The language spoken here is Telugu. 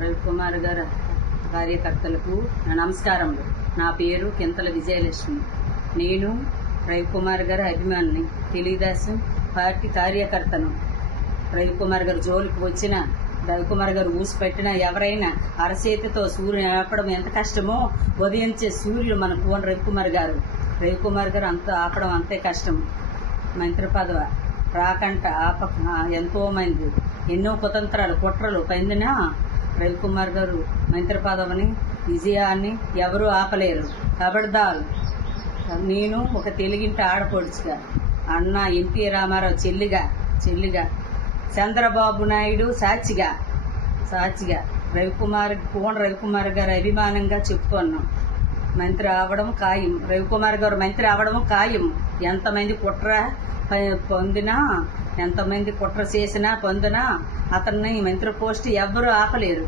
రవికుమార్ గారు కార్యకర్తలకు నా నమస్కారములు. నా పేరు కింతల విజయలక్ష్మి. నేను రవికుమార్ గారి అభిమానిని, తెలుగుదేశం పార్టీ కార్యకర్తను. రవికుమార్ గారు జోలికి వచ్చిన, రవికుమార్ గారు ఊసిపెట్టిన ఎవరైనా అరచేతితో సూర్యుని ఆపడం ఎంత కష్టమో, ఉదయించే సూర్యుడు మన కోన రవికుమార్ గారు అంత ఆపడం అంతే కష్టం. మంత్రి పదవి రాకంట ఆపక ఎంతో మంది ఎన్నో కుతంత్రాలు కుట్రలు పొందిన రవికుమార్ గారు మంత్రి పదవిని విజయాన్ని ఎవరూ ఆపలేరు. కబడ్దాలు. నేను ఒక తెలుగింటి ఆడపడుచుగా, అన్న ఎన్టీ రామారావు చెల్లిగా చంద్రబాబు నాయుడు సాక్షిగా కోన రవికుమార్ గారు అభిమానంగా చెప్పుకున్నాం. మంత్రి అవడం ఖాయం. రవికుమార్ గారు మంత్రి అవడం ఖాయం. ఎంతమంది కుట్ర పొందినా, ఎంతమంది కుట్ర చేసినా పొందినా అతన్ని మంత్రి పోస్ట్ ఎవ్వరూ ఆపలేరు.